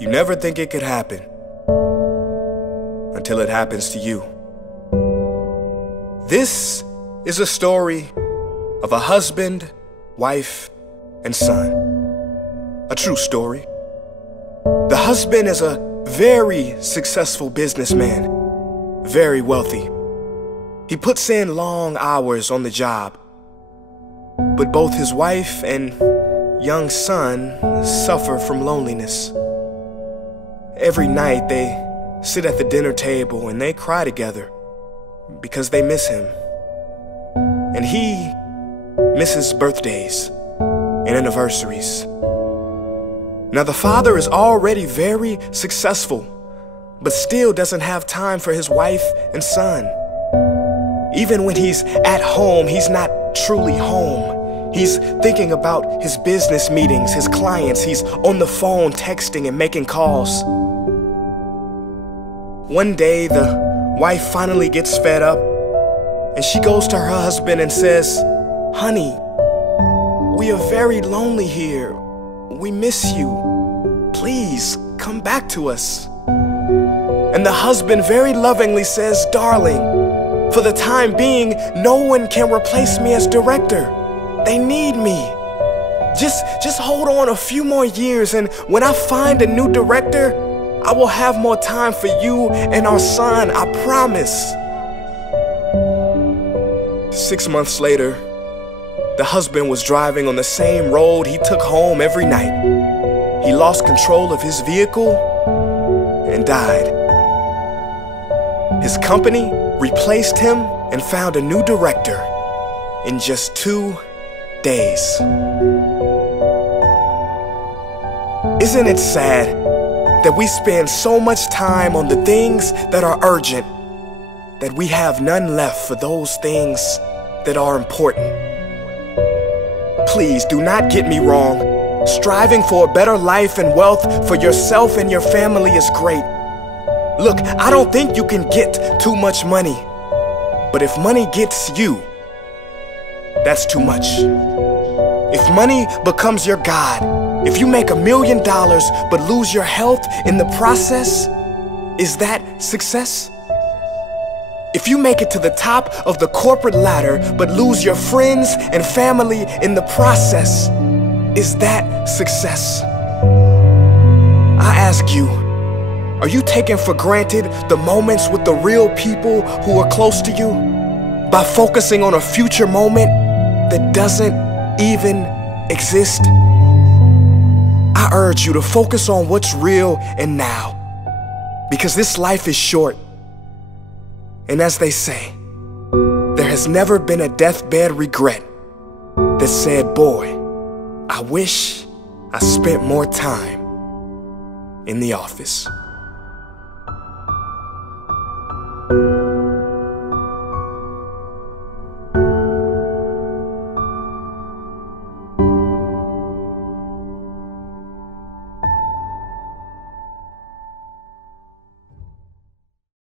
You never think it could happen until it happens to you. This is a story of a husband, wife, and son. A true story. The husband is a very successful businessman, very wealthy. He puts in long hours on the job, but both his wife and young son suffer from loneliness. Every night they sit at the dinner table and they cry together because they miss him. And he misses birthdays and anniversaries. Now the father is already very successful, but still doesn't have time for his wife and son. Even when he's at home, he's not truly home. He's thinking about his business meetings, his clients. He's on the phone texting and making calls. One day, the wife finally gets fed up, and she goes to her husband and says, "Honey, we are very lonely here. We miss you. Please come back to us." And the husband very lovingly says, "Darling, for the time being, no one can replace me as director. They need me. Just hold on a few more years, and when I find a new director, I will have more time for you and our son, I promise." 6 months later, the husband was driving on the same road he took home every night. He lost control of his vehicle and died. His company replaced him and found a new director in just 2 days. Isn't it sad that we spend so much time on the things that are urgent that we have none left for those things that are important? Please do not get me wrong. Striving for a better life and wealth for yourself and your family is great. Look, I don't think you can get too much money, but if money gets you, that's too much. If money becomes your God, if you make $1 million but lose your health in the process, is that success? If you make it to the top of the corporate ladder but lose your friends and family in the process, is that success? I ask you, are you taking for granted the moments with the real people who are close to you by focusing on a future moment that doesn't even exist? I urge you to focus on what's real and now, because this life is short. And as they say, there has never been a deathbed regret that said, "Boy, I wish I spent more time in the office."